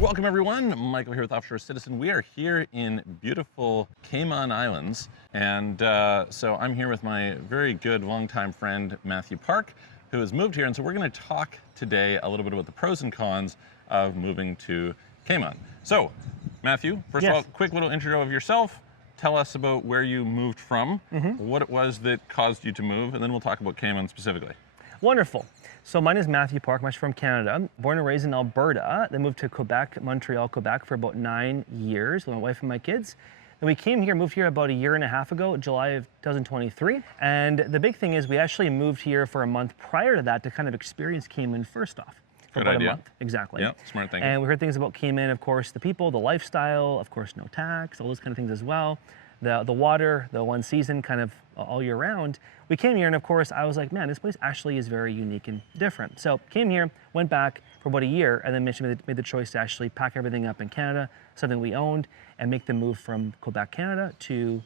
Welcome everyone, Michael here with Offshore Citizen. We are here in beautiful Cayman Islands, and so I'm here with my very good longtime friend Matthew Park, who has moved here, and so we're going to talk today a little bit about the pros and cons of moving to Cayman. So, Matthew, first of all, quick little intro of yourself. Tell us about where you moved from, what it was that caused you to move, and then we'll talk about Cayman specifically. Wonderful. So my name is Matthew Park, I'm from Canada, born and raised in Alberta, then moved to Quebec, Montreal, Quebec for about 9 years with my wife and my kids. Then we moved here about a year and a half ago, July of 2023. And the big thing is we actually moved here for a month prior to that to kind of experience Cayman first off. For Good about idea. a month, exactly. Yeah, smart thinking. And we heard things about Cayman, of course, the people, the lifestyle, of course, no tax, all those kind of things as well. The water, the one season, kind of all year round. We came here and of course I was like, man, this place actually is very unique and different. So came here, went back for about a year, and then made the choice to actually pack everything up in Canada, something we owned, and make the move from Quebec, Canada to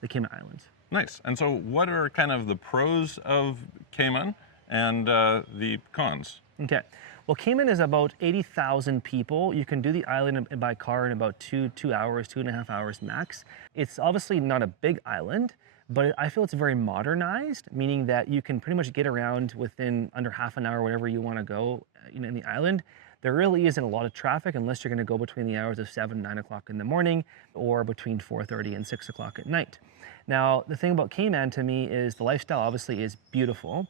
the Cayman Islands. Nice. And so what are kind of the pros of Cayman and the cons? Okay. Well, Cayman is about 80,000 people. You can do the island by car in about two hours, 2.5 hours max. It's obviously not a big island, but I feel it's very modernized, meaning that you can pretty much get around within under half an hour, wherever you want to go in the island. There really isn't a lot of traffic unless you're going to go between the hours of 7, 9 o'clock in the morning or between 4:30 and 6 o'clock at night. Now, the thing about Cayman to me is the lifestyle obviously is beautiful.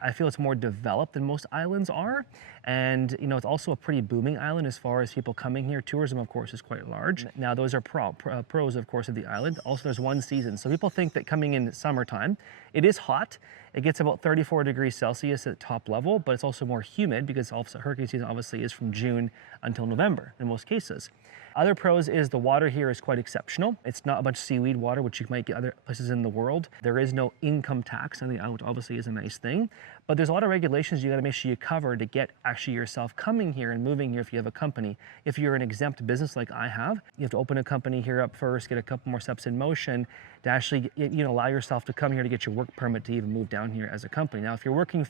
I feel it's more developed than most islands are. And it's also a pretty booming island as far as people coming here. Tourism, of course, is quite large. Now, those are pros, of course, of the island. Also, there's one season. So people think that coming in summertime, it is hot. It gets about 34 degrees Celsius at top level, but it's also more humid because also hurricane season obviously is from June until November in most cases. Other pros is the water here is quite exceptional. It's not a bunch of seaweed water, which you might get other places in the world. There is no income tax on the island, which obviously is a nice thing. But there's a lot of regulations you got to make sure you cover to get actually yourself coming here and moving here if you have a company. If you're an exempt business like I have, you have to open a company here up first, get a couple more steps in motion to actually allow yourself to come here to get your work permit to even move down here as a company. Now, if you're getting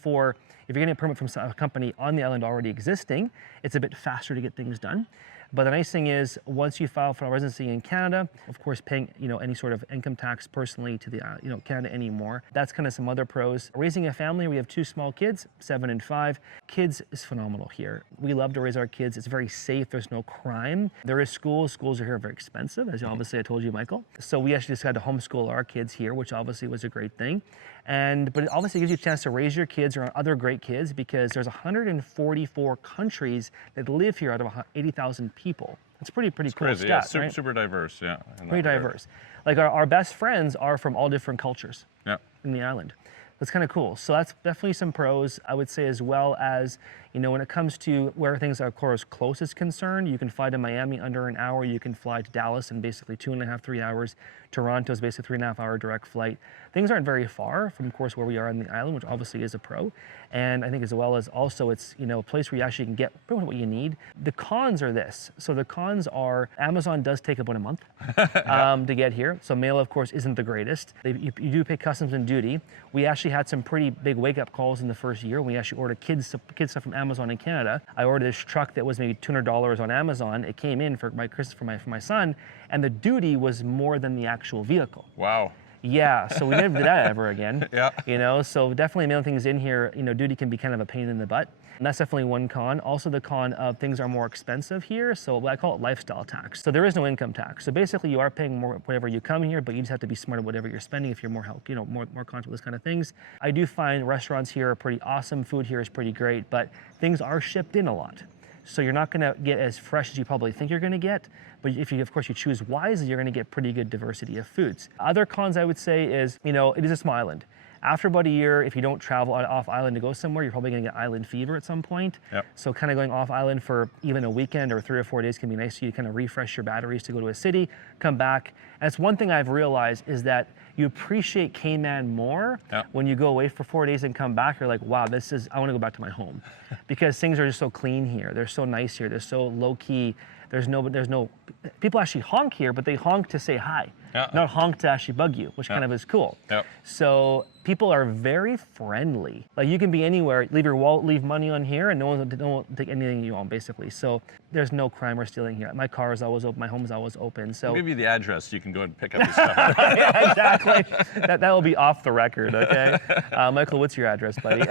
a permit from a company on the island already existing, it's a bit faster to get things done. But the nice thing is, once you file for residency in Canada, of course, paying any sort of income tax personally to the Canada anymore. That's kind of some other pros. Raising a family, we have 2 small kids, 7 and 5. Kids is phenomenal here. We love to raise our kids. It's very safe. There's no crime. There is schools. Schools are here very expensive, as obviously I told you, Michael. So we actually just had to homeschool our kids here, which obviously was a great thing. But it obviously gives you a chance to raise your kids around other great kids because there's 144 countries that live here out of 80,000 people. It's pretty cool crazy, stat, yeah. right? Super diverse, yeah. Pretty diverse. Like our best friends are from all different cultures in the island. That's kind of cool. So that's definitely some pros, I would say, as well as, when it comes to where things are, of course, close is concerned, you can fly to Miami under an hour. You can fly to Dallas in basically 2.5, 3 hours. Toronto is basically 3.5 hour direct flight. Things aren't very far from, of course, where we are on the island, which obviously is a pro. And I think as well as also it's, a place where you actually can get pretty much what you need. The cons are this. So the cons are Amazon does take about a month to get here. So mail, of course, isn't the greatest. You do pay customs and duty. We actually had some pretty big wake-up calls in the first year. We actually ordered kids stuff from Amazon in Canada. I ordered this truck that was maybe $200 on Amazon. It came in for my son, and the duty was more than the actual vehicle. Wow. Yeah, so we never did that ever again. Yeah. So definitely mailing things in here, duty can be kind of a pain in the butt. And that's definitely one con. Also the con of things are more expensive here. So I call it lifestyle tax. So there is no income tax. So basically you are paying more whenever you come here, but you just have to be smart at whatever you're spending if you're more conscious of those kind of things. I do find restaurants here are pretty awesome. Food here is pretty great, but things are shipped in a lot. So you're not gonna get as fresh as you probably think you're gonna get, but if you, of course, you choose wisely, you're gonna get pretty good diversity of foods. Other cons I would say is, it is a small island. After about a year, if you don't travel off island to go somewhere, you're probably gonna get island fever at some point. Yep. So kind of going off island for even a weekend or 3 or 4 days can be nice. So you kind of refresh your batteries to go to a city, come back. And it's one thing I've realized is that you appreciate Cayman more when you go away for 4 days and come back. You're like, wow, I wanna go back to my home. Because things are just so clean here. They're so nice here. They're so low key. There's no, people actually honk here, but they honk to say hi, not honk to actually bug you, which kind of is cool. So People are very friendly. Like you can be anywhere, leave your wallet, leave money on here, and no one will take anything you own, basically. So there's no crime or stealing here. My car is always open, my home is always open. So I'll give you the address so you can go and pick up your stuff. yeah, exactly. That will be off the record, okay? Michael, what's your address, buddy?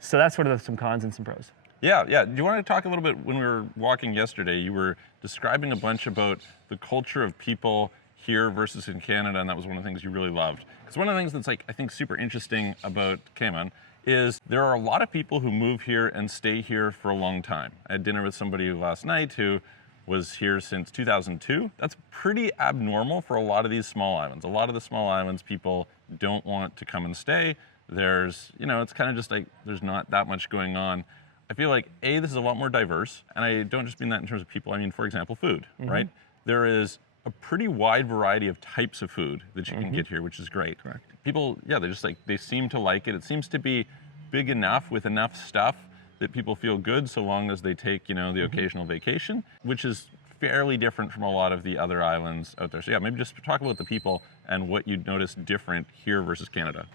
So that's sort of some cons and some pros. Yeah, yeah. Do you want to talk a little bit, when we were walking yesterday, you were describing a bunch about the culture of people here versus in Canada, and that was one of the things you really loved. Because one of the things that's like, I think, super interesting about Cayman is there are a lot of people who move here and stay here for a long time. I had dinner with somebody last night who was here since 2002. That's pretty abnormal for a lot of these small islands. A lot of the small islands, people don't want to come and stay. There's, you know, it's kind of just like, there's not that much going on. I feel like, A, this is a lot more diverse, and I don't just mean that in terms of people, I mean, for example, food, right? There is a pretty wide variety of types of food that you can get here, which is great. Correct. People, yeah, they're just like, they seem to like it. It seems to be big enough with enough stuff that people feel good so long as they take, you know, the occasional vacation, which is fairly different from a lot of the other islands out there. So yeah, maybe just talk about the people and what you'd notice different here versus Canada.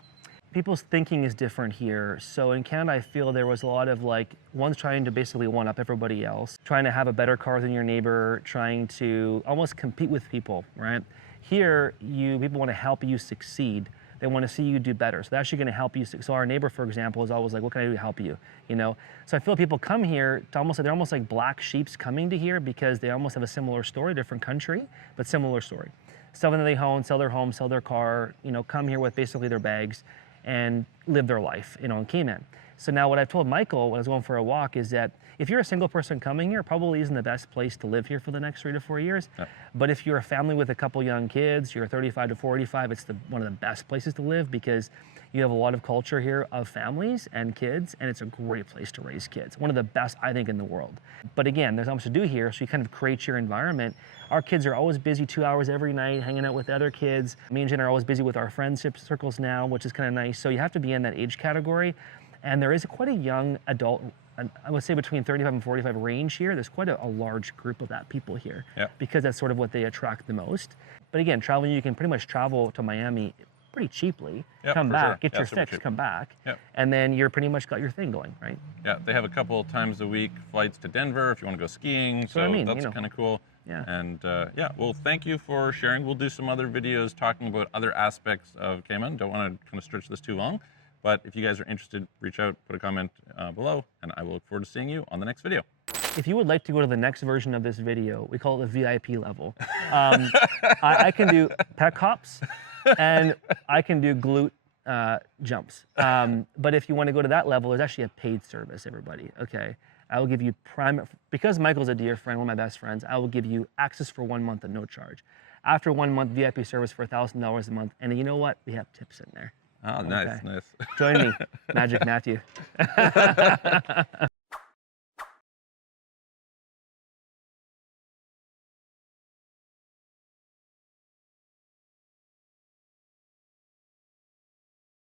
People's thinking is different here. So in Canada, I feel there was a lot of like, one's trying to basically one up everybody else, trying to have a better car than your neighbor, trying to almost compete with people, right? Here, people want to help you succeed. They want to see you do better. So they're actually going to help you. So our neighbor, for example, is always like, what can I do to help you? You know? So I feel people come here to they're almost like black sheeps coming to here because they almost have a similar story, different country, but similar story. Sell them their home, sell their car, you know, come here with basically their bags and live their life, you know, in Cayman. So now what I've told Michael when I was going for a walk is that if you're a single person coming here, probably isn't the best place to live here for the next 3 to 4 years. Yeah. But if you're a family with a couple young kids, you're 35 to 45, it's one of the best places to live because you have a lot of culture here of families and kids, and it's a great place to raise kids. One of the best, I think, in the world. But again, there's not much to do here, so you kind of create your environment. Our kids are always busy 2 hours every night, hanging out with other kids. Me and Jen are always busy with our friendship circles now, which is kind of nice. So you have to be in that age category. And there is quite a young adult, I would say between 35 and 45 range here. There's quite a large group of that people here because that's sort of what they attract the most. But again, traveling, you can pretty much travel to Miami pretty cheaply, come back, get your fix, come back, and then you're pretty much got your thing going, right? Yeah, they have a couple times a week flights to Denver if you want to go skiing, so that's kind of cool. Yeah. And yeah, well, thank you for sharing. We'll do some other videos talking about other aspects of Cayman. Don't want to kind of stretch this too long. But if you guys are interested, reach out, put a comment below, and I will look forward to seeing you on the next video. If you would like to go to the next version of this video, we call it the VIP level. I can do pec hops, and I can do glute jumps. But if you want to go to that level, there's actually a paid service, everybody, okay? I will give you because Michael's a dear friend, one of my best friends, I will give you access for 1 month at no charge. After 1 month, VIP service for $1,000 a month, and you know what? We have tips in there. Oh, nice, nice. Join me, Magic Matthew.